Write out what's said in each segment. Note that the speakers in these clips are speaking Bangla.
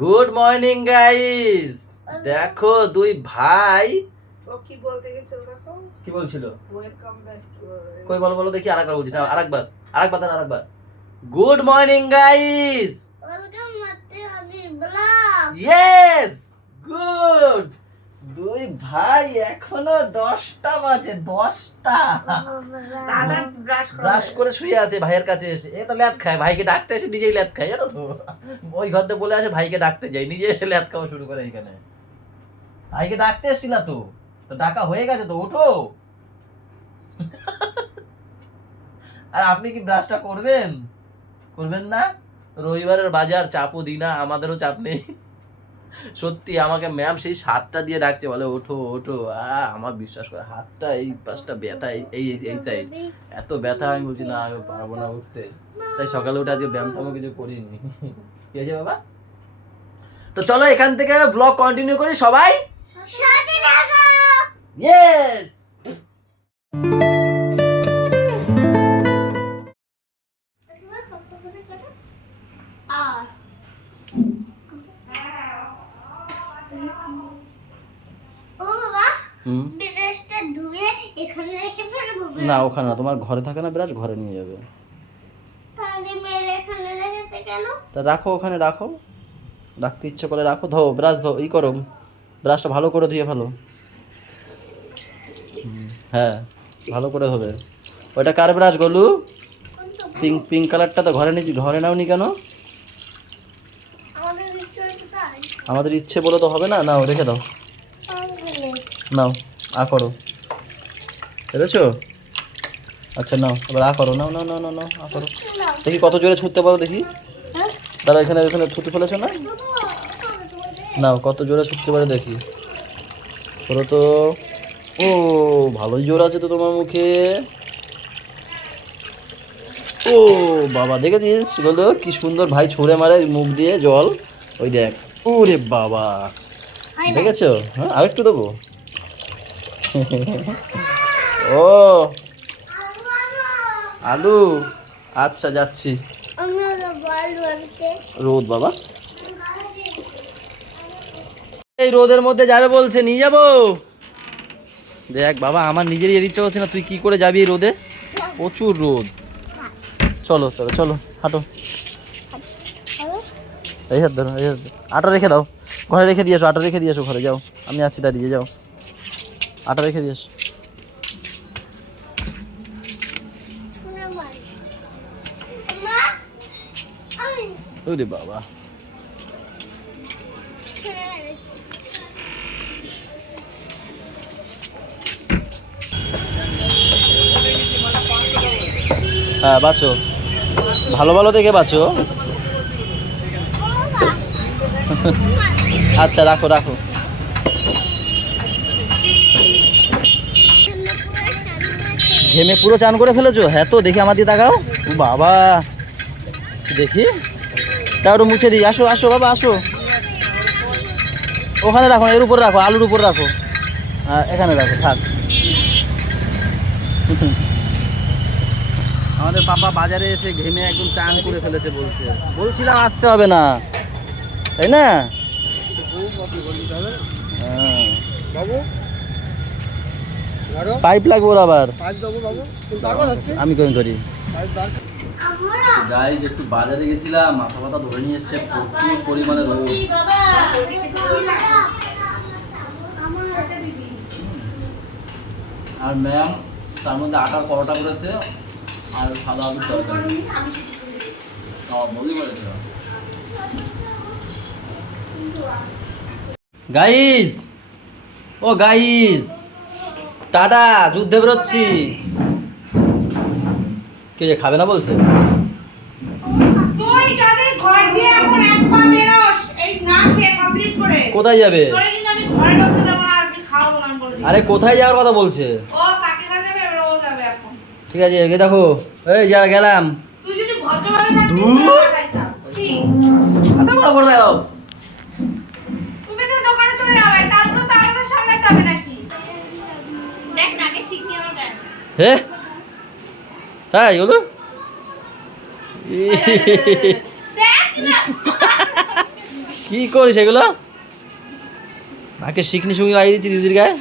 Good morning guys. দেখো দুই ভাই ও কি বলতে গেছিল দেখো। কি বলছিল? ওয়েলকাম ব্যাক টু কই বলো বলো দেখি, আরেকবার বলছি না, আরেকবার। Good morning guys. ওয়েলকাম মাতে হানির ব্লগ। Yes, good. দুই ভাই এখনো 10টা বাজে, 10টা। দাদা ব্রাশ করে শুয়ে আছে ভাইয়ের কাছে এসে। এ তো ল্যাদ খায়, ভাইকে ডাকতে এসে নিজেই ল্যাদ খায়, জানো তো। ওই ঘরতে বলে আসে ভাইকে ডাকতে যাই, নিজে এসে ল্যাদ খাওয়া শুরু করে এখানে। ভাইকে ডাকতে এসছি না তো, তো ডাকা হয়ে গেছে তো, ওঠো। আর আপনি কি ব্রাশটা করবেন না? রবিবারের বাজার, চাপও দিই না, আমাদেরও চাপ নেই। সত্যি আমাকে ম্যাম সেই 7টা দিয়ে ডাকছে, বলে ওঠো ওঠো। আমার বিশ্বাস করে হাতটা এই পাশটা ব্যথা, এই সাইড এত ব্যথা। আমি বলছি না, আমি পারবো না উঠতে। তাই সকালে উঠে আজকে ব্যায়াম টামও কিছু করিনি। কি আছে বাবা? তো চলো এখান থেকে ব্লগ কন্টিনিউ করি সবাই। সাথে লাগো। ইয়েস। আর ও বাবা ব্রাশটা ধুয়ে এখানে রেখে ফেলবো। না ওখানে না, তোমার ঘরে থাকে না ব্রাশ, ঘরে নিয়ে যাবে। তাহলে মেরে এখানে রেখেছে কেন? তা রাখো, ওখানে রাখো, রাখতে ইচ্ছে করে রাখো। ধো ব্রাশ, ধো ই করো, ব্রাশটা ভালো করে ধুয়ে ফেলো। হ্যাঁ ভালো করে হবে। ওইটা কার ব্রাশ গলু? পিঙ্ক কালারটা তো ঘরে নাও নি কেন? আমাদের ইচ্ছে হয়েছে তাই। আমাদের ইচ্ছে বলে তো হবে না। নাও রেখে দাও, নাও করো, বুঝেছো? আচ্ছা নাও এবার করো, নাও নাও নাও নাও নাও করো। দেখি কত জোরে ছুটতে পারো দেখি। দাঁড়া, এখানে থুতু ফেলেছো না? নাও কত জোরে ছুটতে পারো দেখি। ছোড়ো তো। ও ভালোই জোর আছে তো তোমার মুখে। ও বাবা, দেখেছিস বলো কি সুন্দর ভাই ছুঁড়ে মারে মুখ দিয়ে জল। ওই দেখ, ওরে বাবা, দেখেছো? হ্যাঁ আরেকটু দেবো। ও আলু, আচ্ছা যাচ্ছি। রোদ বাবা, এই রোদের মধ্যে যাবে বলছে, নিয়ে যাবো। দেখ বাবা, আমার নিজেরই যেতে ইচ্ছে হচ্ছে না, তুই কি করে যাবি এই রোদে? প্রচুর রোদ। চলো চলো চলো, হাঁটো। এই হাত ধরো, এই হাত ধরো। আটা রেখে দাও, ঘরে রেখে দিয়ে এসো, আটা রেখে দিয়ে এসো ঘরে, যাও আমি আছি দাঁড়িয়ে, যাও আটা রেখে দিয়ে এসো। ওরে বাবা, হ্যাঁ বাঁচো, ভালো ভালো দেখে বাঁচো। আচ্ছা রাখো রাখো। ঘেমে পুরো চান করে ফেলেছো? হ্যাঁ তো দেখি আমার দিয়ে তাকাও। ও বাবা, দেখি তাও একটু মুছে দিই। আসো আসো বাবা আসো, ওখানে রাখো, এর উপর রাখো, আলুর উপর রাখো, এখানে রাখো, থাক। আমাদের পাপা বাজারে এসে ঘেমে একদম চান করে ফেলেছে, বলছিলাম আসতে হবে না, তাই না? পাইপ লাগবে ওর আবার, আমি কেন করি। গাইস একটু বাজারে গেছিলাম, মাথা ব্যথা ধরে নিয়ে এসছে, প্রচুর পরিমাণে রোদ। আর ম্যাম তার মধ্যে আটার পরোটা করেছে আর সাদা আলুর তরকারি। গাইস, ও গাইস, টাটা, যুদ্ধে বেরোচ্ছি। কে যে খাবে না বলছে? তুই যদি ঘর দিয়ে এখন এক পা বেরোস এই না খেয়ে কমপ্লিট করে কোথায় যাবে? তোরে কিন্তু আমি ঘরে ঢুকতে দেব না, আর কি খাওয়াবো না আমি বলে দিই। আরে কোথায় যাওয়ার কথা বলছে? ও কাকে ঘরে যাবে, এবার ও যাবে এখন। ঠিক আছে এগে দেখো, এই যা গেলাম। তুই যদি ভদ্রভাবে থাকতিস তাহলে যাইতাম। কি আতা বড় বড় দাও। তুমি তো দোকানে চলে যাবে, তারপর তো আমাদের সামনে যাবে নাকি? দেখ না কে শিখনি আমার গান। হে তাই হলো? দেখ না কি করিস এগুলো? নাকে শিকনি শুকনি লাগিয়ে দিচ্ছি দিদির গায়ে।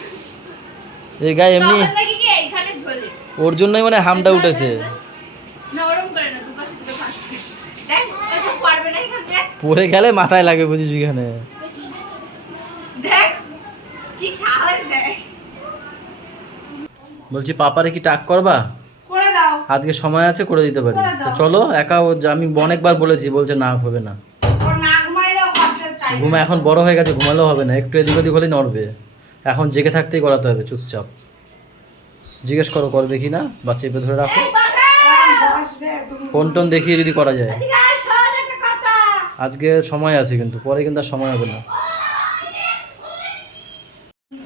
এই গায়ে এমনি তখন নাকি কি এইখানে ঝোলে ওর জন্যই মানে হামটা উঠেছে। না ওরম করে না দুপাশে দুটো ফাঁসছে দেখ এসব পারবে না এখান দেখ পরে গেলে মাথায় লাগে বুঝিস এখানে। দেখ কি সাহস দেখ বলছি পাপারে কি টাক করবা? করে দাও আজকে সময় আছে, করে দিতে পারি। করে দাও। তো চলো একা আমি অনেকবার বলেছি, বলছে না হবে না। ওর না ঘুমাইলেও খরচা চাই ঘুমা এখন বড় হয়ে গেছে, ঘুমালেও হবে না, একটু এদিক ওদিক হলেই নড়বে। এখন জেগে থাকতেই করাতে হবে চুপচাপ। জিজ্ঞেস করো করবে কি না, বা চেপে ধরে রাখো, বসবে তুমি ফোন টোন দেখিয়ে যদি করা যায়। এদিকে আয় শোন একটা কথা আজকে সময় আছে কিন্তু পরে কিন্তু আর সময় হবে না।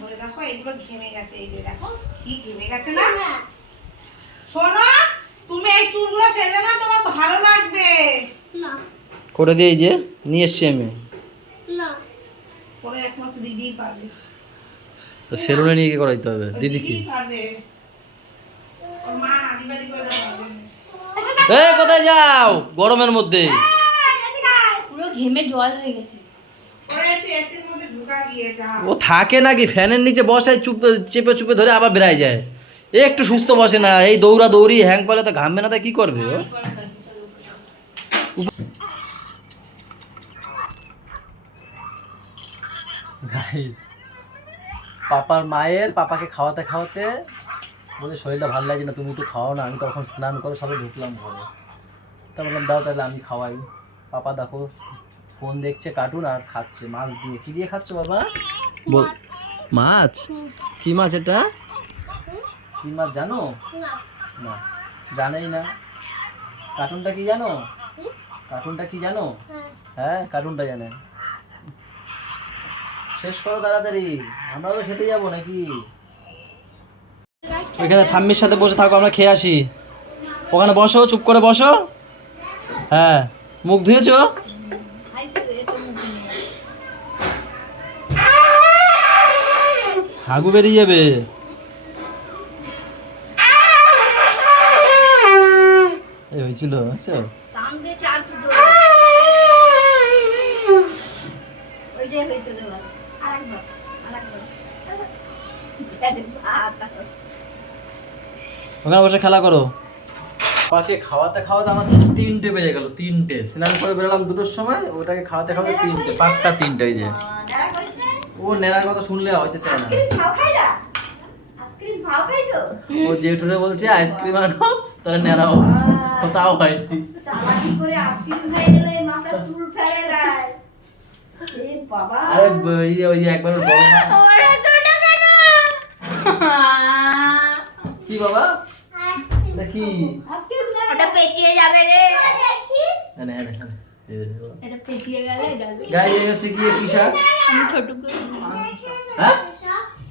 ধরে দেখো এইগুলো ঘেমে গেছে এই যে দেখো কি ঘেমে গেছে না শোনো তুমি এই চুলগুলো ফেললে না তোমার ভালো লাগবে না করে দিয়ে এই যে নিয়ে এসছি আমি। না পরে একমাত্র দিদিই পারবে তো সেলুনে নিয়ে গিয়ে করাইতে হবে দিদি কি। দিদিই পারবে ওর মা হাঁটি বাড়ি করে পারবে এই কোথায় যাও গরমের মধ্যে? পুরো ঘেমে জল হয়ে গেছে ওরে একটু এসির মধ্যে ঢুকা গিয়ে যা ও থাকে নাকি ফ্যানের নিচে বসে চুপ চেপে চুপে ধরে আবার বেরায় যায়। এ একটু সুস্থ বসে না, এই দৌড়া দৌড়ি হ্যাং পালে তো ঘামবে না, তা কি করবে ও? গাইস পাপার মায়ের পাপাকে খাওয়াতে খাওয়াতে বলে শরীরটা ভালো লাগে না, তুমি একটু খাওয়াও না। আমি তখন স্নান করে সবে ঢুকলাম ঘরে, তা বললাম দাও তাহলে আমি খাওয়াই। পাপা দেখো ফোন দেখছে কার্টুন আর খাচ্ছে মাছ দিয়ে। কি দিয়ে খাচ্ছ বাবা? বল। মাছ? কি মাছ এটা? কি মাছ জানো? না না জানেই না। কার্টুনটা কি জানো? কার্টুনটা কি জানো? হ্যাঁ হ্যাঁ কার্টুনটা জানে। শেষ করো তাড়াতাড়ি, আমরাও তো খেতে যাবো নাকি। ওইখানে থাম্মির সাথে বসে থাকো, আমরা খেয়ে আসি। ওখানে বসো, চুপ করে বসো। হ্যাঁ মুখ ধুয়েছো? হাগু বেরিয়ে যাবে। এই হয়েছিল বুঝছো? ওখানে বসে খেলা করো। পাকে খাওয়াতে খাওয়াতে আমার 3টে বেজে গেল। 3টে স্নান করে বেরোলাম 2টোর সময়, ওটাকে খাওয়াতে খাওয়াতে 3টে, 5টা 3টে। এই যে ও নেড়ার কথা শুনলে হইতে চায় না। ও জেঠুরে বলছে আইসক্রিম আনো তাহলে নেড়াও, তাও হয়নি। আরে ওই যে একবার ওর বড় মা। কি বাবা দেখি? ওটা পেঁচিয়ে যাবে রে দেখি এনে এনে এনে। এটা পেঁচিয়ে গেলে যাবে গাই এই হচ্ছে কি কি শাক? আমি ছোট করে হ্যাঁ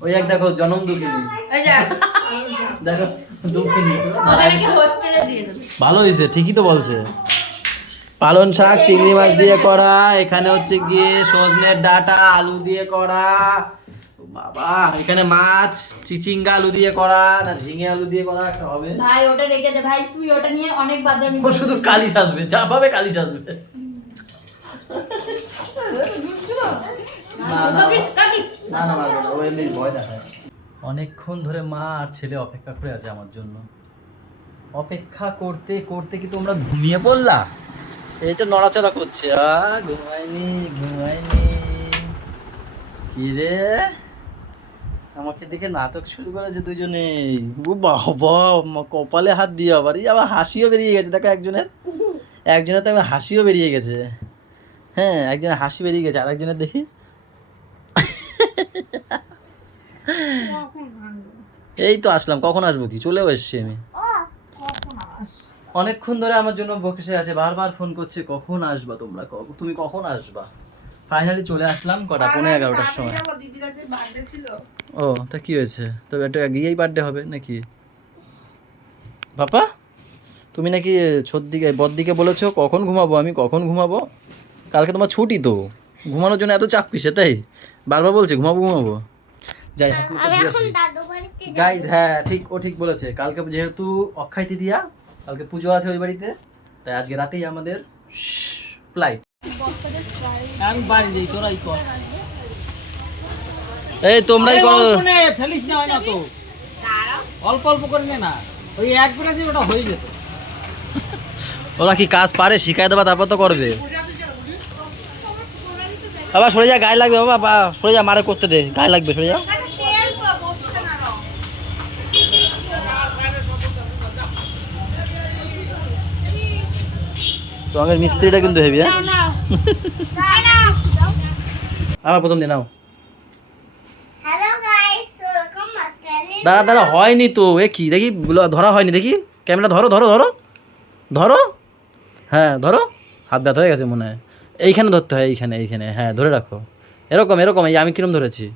ওই এক দেখো জনম দুঃখিনী, এই যা দেখো দুঃখিনী। ওদেরকে হোস্টেলে দিয়ে দেব ভালো হয়েছে, ঠিকই তো বলছে। পালন শাক চিংড়ি মাছ দিয়ে করা, এখানে হচ্ছে গিয়ে সজনের ডাঁটা আলু দিয়ে করা। বাবা এখানে মাছ চিচিঙ্গা আলু দিয়ে করা না ঝিঙে আলু দিয়ে করা একটা হবে। ভাই ওটা রেখে দে ভাই, তুই ওটা নিয়ে অনেক বাদামি ও শুধু কালি সাজবে, যা পাবে কালি সাজবে। না না না না না ও এমনি ভয় দেখায়। অনেকক্ষণ ধরে মা আর ছেলে অপেক্ষা করে আছে আমার জন্য। অপেক্ষা করতে করতে কি তোমরা ঘুমিয়ে পড়লা? এই তো নড়াচড়া করছে। ঘুমায়নি ঘুমায়নি কি রে? আমাকে দেখে নাটক শুরু করেছে দুজনে। ও বাবা কপালে হাত দিয়ে আবার হাসিও বেরিয়ে গেছে। দেখো একজনের তো একবার হাসিও বেরিয়ে গেছে। হ্যাঁ একজনের হাসি বেরিয়ে গেছে, আরেকজনের দেখি। এই তো আসলাম, কখন আসবো কি চলেও এসছি আমি। অনেকক্ষণ ধরে আমার জন্য বসে আছে, বারবার ফোন করছে কখন আসবা তোমরা, তুমি কখন আসবা। ফাইনালি চলে আসলাম, কটা 11:30টার সময়। দিদির আজকে বার্থডে ছিল। ও তা কি হয়েছে? তবে একটা গিয়েই বার্থডে হবে নাকি? বাবা তুমি নাকি বদ্দিকে বলেছো কখন ঘুমাবো, আমি কখন ঘুমাবো? কালকে তোমার ছুটি তো, ঘুমানোর জন্য এত চাপ কিসে? তাই বারবার বলছে ঘুমাবো। যাই হোক আমি এখন দাদু বাড়িতে যাব গাইজ, হ্যাঁ ঠিক ও ঠিক বলেছে। কালকে যেহেতু অক্ষয় তৃতীয়া, কালকে পুজো আছে ওই বাড়িতে, তাই আজকে রাতেই আমাদের ফ্লাইট। আমি বাড়ি যাই, তোরাই কর। এই তোমরাই আরে করো। অল্প নে, ফেলিস না, হয় না তো। দাঁড়াও। অল্প অল্প করে নে না, ওই একবারে যে ওটা হয়ে যেত। ওরা কি কাজ পারে, শিখাই দেবা তারপর তো করবে। বাবা সরে যা, গায়ে লাগবে বাবা, সরে যা, মারে করতে দে, গায়ে লাগবে, সরে যা। এখানে তেল তো বসছে না রং। রঙের মিস্ত্রিটা কিন্তু হেভি, হ্যাঁ। নাও, নাও। নাও। আমার প্রথম দিন নাও। Hello guys, welcome back to channel. দাঁড়া দাঁড়া, হয়নি তো, এ কি দেখি, ধরা হয়নি, দেখি ক্যামেরা ধরো ধরো ধরো ধরো, হ্যাঁ ধরো, হাত ব্যথা হয়ে গেছে মনে হয়। এইখানে ধরতে হয়, এইখানে এইখানে, হ্যাঁ ধরে রাখো, এরকম এরকম, এই আমি কিরম ধরেছি,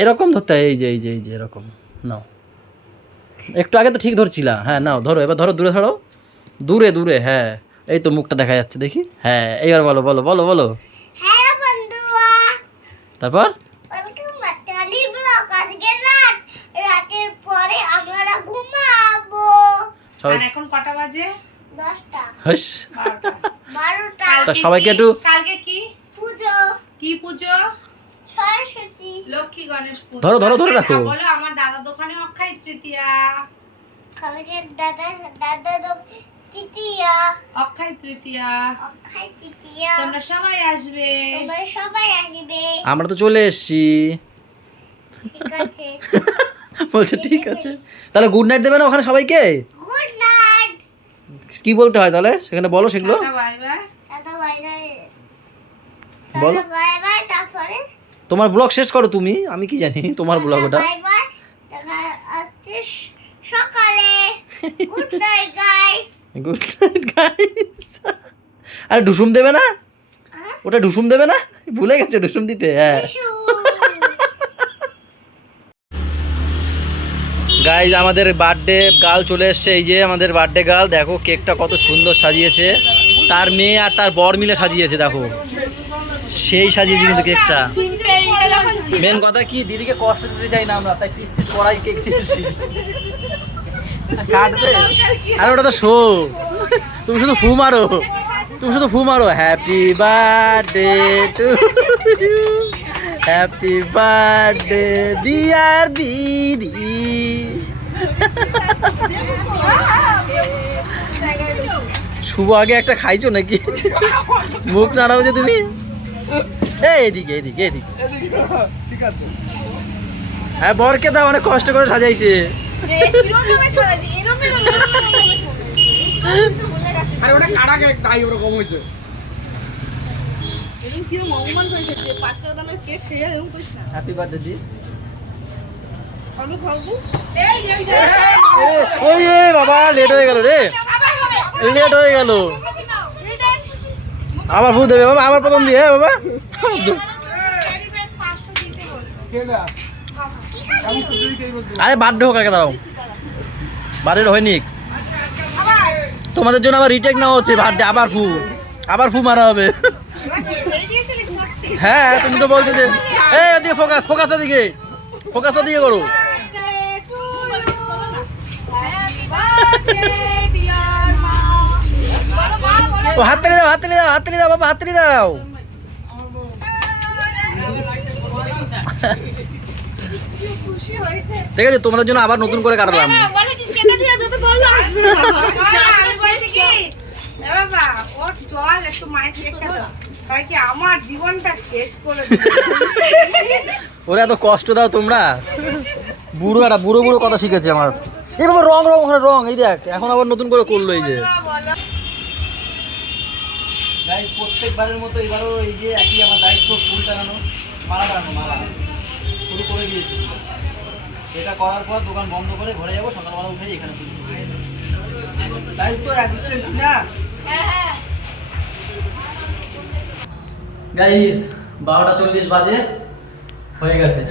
এরকম ধরতে হয়, এই যে এই যে এই যে এরকম, নাও। একটু আগে তো ঠিক ধরছিলা, হ্যাঁ নাও ধরো, এবার ধরো, দূরে ধরো, দূরে দূরে, হ্যাঁ এই তো মুখটা দেখা যাচ্ছে, দেখি, হ্যাঁ এইবার বলো বলো বলো বলো, হ্যালো বন্ধুরা, তারপর ওয়েলকাম ব্যাক টু আনি ব্লগ। আজকে রাতের পরে আমরা ঘুমাবো। সবাই আর এখন কটা বাজে? 10টা হাস, 12টা। 12টা তা কালকে সবাইকে কি? একটু- কালকে কি? পুজো, কি পুজো? সরস্বতী। লক্ষ্মী গণেশ পুজো। ধরো, ধরো, ধরে রাখো। বলো আমার দাদা দোকানে অক্ষয় তৃতীয়া। কালকে দাদা তৃতীয়া, অক্ষয় তৃতীয়া। অক্ষয় তৃতীয়া। তোমরা সবাই আসবে। তোমরা সবাই আসবে। আমরা তো চলে এসছি। ঠিক আছে, বলছে ঠিক আছে, তাহলে গুড নাইট দেবে না ওখানে সবাইকে? Good night. কি বলতে হয় তাহলে সেখানে, বলো সেগুলো, টাটা, বাই বাই। দাদা বাই বাই। বলো। দাদা বাই বাই। তারপরে তোমার ব্লগ শেষ করো তুমি, আমি কি জানি তোমার ব্লগ ওটা। Bye bye. দেখা আসছে সকালে। Good night guys. Good night guys. আরে ঢুসুম দেবে না, ওটা ঢুসুম দেবে না, ভুলে গেছে ঢুসুম দিতে, হ্যাঁ। গাইজ আমাদের বার্থডে গার্ল চলে এসছে, এই যে আমাদের বার্থডে গার্ল, দেখো কেকটা কত সুন্দর সাজিয়েছে, তার মেয়ে আর তার বর মিলে সাজিয়েছে, দেখো সেই সাজিয়েছে কিন্তু কেকটা। মেন কথা কি, দিদিকে কষ্ট দিতে চাই না আমরা, তাই পিস পিস করাই কেক দিয়েছি, কাটবে। আরে ওটা তো শো, তুমি শুধু ফু মারো, তুমি শুধু ফু মারো, happy birthday to you, happy birthday dear দিদি। শুভ আগে একটা খাইছো নাকি, মুখ নাড়াও যে তুমি, এদিকে এদিকে এদিকে, হ্যাঁ বরকে দাও, অনেক কষ্ট করে সাজাইছে। আরে ওটা কাটা কেক, তাই ওরকম হয়েছে। হ্যাপি বার্থডে দি। আমি খাবো। ওই এ বাবা, লেট হয়ে গেল রে, লেট হয়ে গেল, আবার ভূত দেবে বাবা, আবার প্রথম দিয়ে, হ্যাঁ বাবা। আরে বার্থডে হোক আগে, দাঁড়াও, বার্থডে হয়নি, তোমাদের জন্য আবার রিটেক নেওয়া হচ্ছে, বার্থডে আবার ফু মারা হবে। হ্যাঁ তুমি তো বলছো যে, এই ওদিকে ফোকাস, ফোকাস ওদিকে, ফোকাস ওদিকে করো। ও হাততালি দাও, হাততালি দাও, হাততালি দাও বাবা, হাততালি দাও। ঠিক আছে, তোমাদের জন্য আবার নতুন করে কাটালাম। বাবা ওর জল একটু মায়ের কেকটা দাও, তাই কি আমার জীবনটা শেষ করে ওরা এত কষ্ট দাও তোমরা, বুড়ো একটা বুড়ো বুড়ো কথা শিখেছে আমার। এই বাবা রং রং, ওখানে রং, এই দেখ এখন আবার নতুন করে করলো, এই যে প্রত্যেকবারের মতো এবারও এই যে একই আমার দায়িত্ব, ফুল টাঙানো, মালা টাঙানো, মালা শুরু করে দিয়েছি। এটা করার পর দোকান বন্ধ করে ঘরে যাবো, সকালবেলা উঠে এখানে শুরু করবো। দায়িত্ব অ্যাসিস্ট্যান্ট না। গাইস 12:40 বাজে হয়ে গেছে,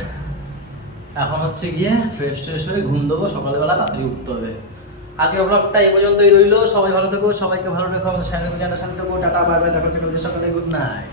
এখন হচ্ছে গিয়ে ফ্রেশ ট্রেশ হয়ে ঘুম দেবো, সকালবেলা তাড়াতাড়ি উঠতে হবে। আজকের ব্লগটা এই পর্যন্তই রইলো, সবাই ভালো থেকো, সবাইকে ভালো রেখো, আমাদের চ্যানেলকে সাথে থাকো, টাটা বাই বাই, দেখা হচ্ছে কালকে সকালে, গুড নাইট।